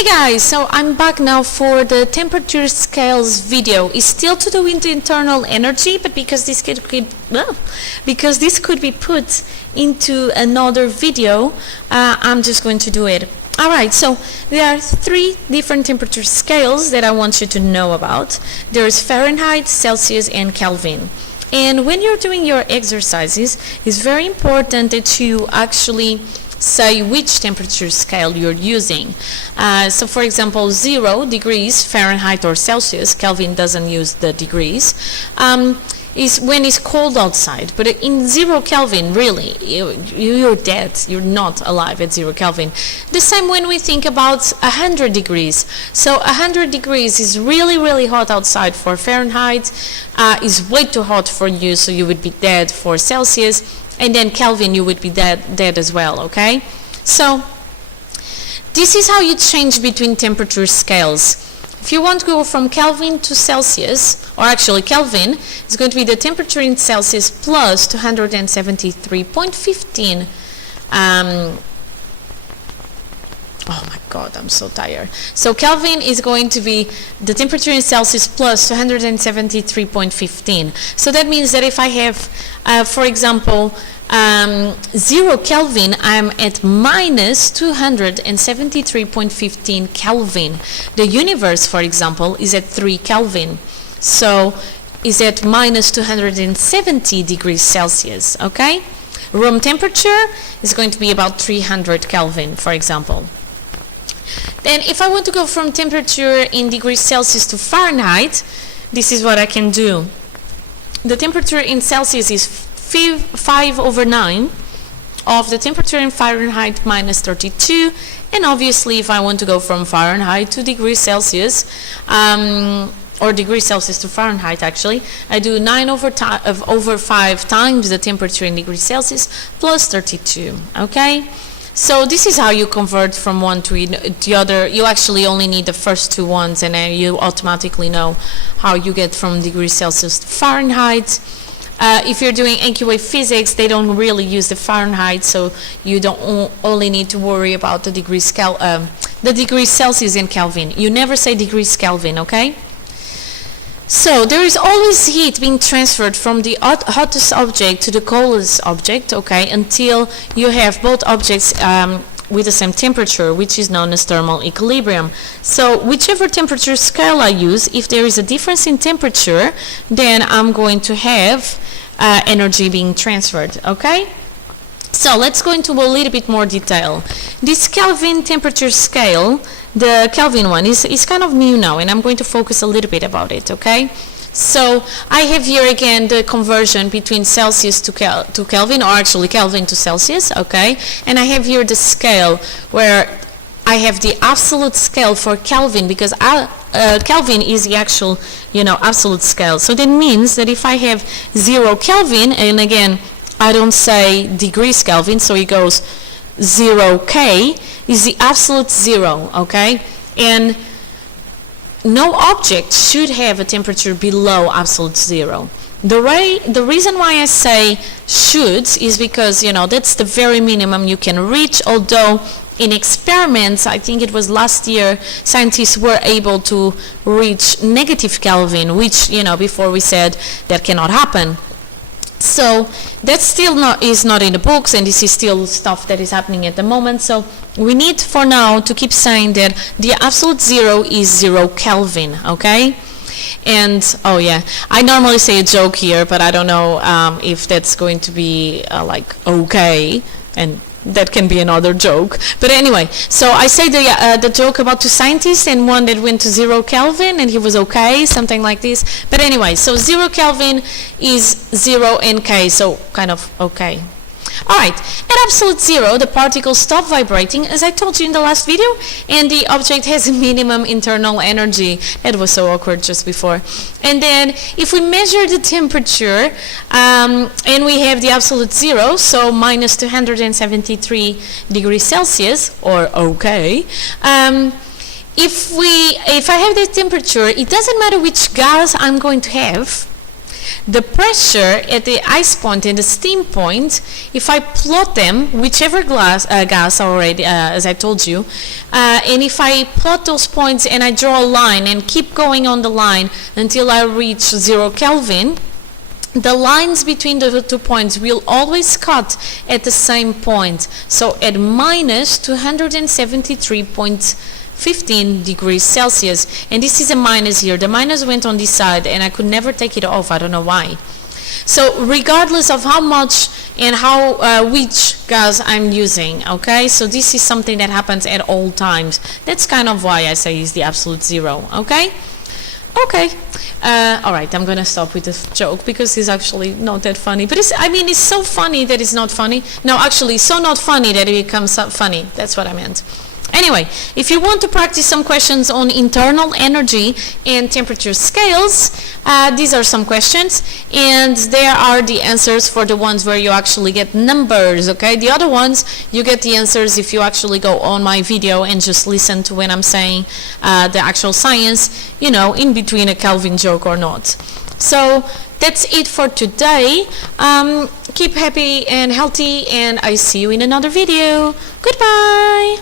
Hey guys, so I'm back now for the temperature scales video. It's still to do with the internal energy, but because this could be put into another video, I'm just going to do it. Alright, so there are three different temperature scales that I want you to know about. There's Fahrenheit, Celsius, and Kelvin. And when you're doing your exercises, it's very important that you actually say which temperature scale you're using. So for example, 0 degrees Fahrenheit or Celsius, Kelvin doesn't use the degrees, is when it's cold outside. But in 0 Kelvin, really, you're dead. You're not alive at 0 Kelvin. The same when we think about 100 degrees. So 100 degrees is really, really hot outside for Fahrenheit, is way too hot for you, so you would be dead for Celsius. And then Kelvin, you would be dead as well, okay? So this is how you change between temperature scales. If you want to go from Kelvin to Celsius, or actually Kelvin, it's going to be the temperature in Celsius plus 273.15. Oh my God, I'm so tired. So Kelvin is going to be the temperature in Celsius plus 273.15. So that means that if I have, for example, 0 Kelvin, I'm at minus 273.15 Kelvin. The universe, for example, is at 3 Kelvin. So is at minus 270 degrees Celsius, okay? Room temperature is going to be about 300 Kelvin, for example. Then if I want to go from temperature in degrees Celsius to Fahrenheit, this is what I can do. The temperature in Celsius is 5/9 of the temperature in Fahrenheit minus 32, and obviously if I want to go from Fahrenheit to degrees Celsius, or degrees Celsius to Fahrenheit actually, I do 9/5 times the temperature in degrees Celsius plus 32, okay? So this is how you convert from one to the other. You actually only need the first two ones, and then you automatically know how you get from degrees Celsius to Fahrenheit. If you're doing AQA physics, they don't really use the Fahrenheit, so you don't only need to worry about the degrees Celsius and Kelvin. You never say degrees Kelvin, okay? So there is always heat being transferred from the hottest object to the coldest object, okay, until you have both objects with the same temperature, which is known as thermal equilibrium. So whichever temperature scale I use, if there is a difference in temperature, then I'm going to have energy being transferred, okay? So let's go into a little bit more detail. This Kelvin temperature scale, the Kelvin one, is kind of new now, and I'm going to focus a little bit about it, okay? So I have here again the conversion between Celsius to Kelvin, or actually Kelvin to Celsius, okay? And I have here the scale where I have the absolute scale for Kelvin, because Kelvin is the actual, absolute scale. So that means that if I have 0 Kelvin, and again, I don't say degrees Kelvin, so it goes 0K, is the absolute 0, okay? And no object should have a temperature below absolute 0. The reason why I say should is because, that's the very minimum you can reach, although in experiments, I think it was last year, scientists were able to reach negative Kelvin, which, before we said that cannot happen. So that still is not in the books, and this is still stuff that is happening at the moment. So we need for now to keep saying that the absolute 0 is 0 Kelvin, okay? And oh yeah, I normally say a joke here, but I don't know if that's going to be like okay, and that can be another joke. But anyway, so I say the joke about two scientists, and one that went to 0 Kelvin and he was okay, something like this. But anyway, so 0 Kelvin is 0 and K, so kind of okay. Alright, at absolute 0, the particles stop vibrating, as I told you in the last video, and the object has a minimum internal energy. That was so awkward just before. And then, if we measure the temperature, and we have the absolute 0, so minus 273 degrees Celsius, or okay, if I have the temperature, it doesn't matter which gas I'm going to have. The pressure at the ice point and the steam point, if I plot them, whichever gas already, as I told you, and if I plot those points and I draw a line and keep going on the line until I reach 0 Kelvin, the lines between the 2 points will always cut at the same point, so at minus 273.15 degrees Celsius. And this is a minus here. The minus went on this side and I could never take it off. I don't know why. So regardless of how much and how which gas I'm using, okay, so this is something that happens at all times. That's kind of why I say is the absolute zero. Okay. All right, I'm gonna stop with this joke because it's actually not that funny, but it's so funny that it's not funny. No, actually so not funny that it becomes funny. That's what I meant. Anyway, if you want to practice some questions on internal energy and temperature scales, these are some questions, and there are the answers for the ones where you actually get numbers, okay? The other ones, you get the answers if you actually go on my video and just listen to when I'm saying the actual science, you know, in between a Kelvin joke or not. So that's it for today. Keep happy and healthy, and I see you in another video. Goodbye!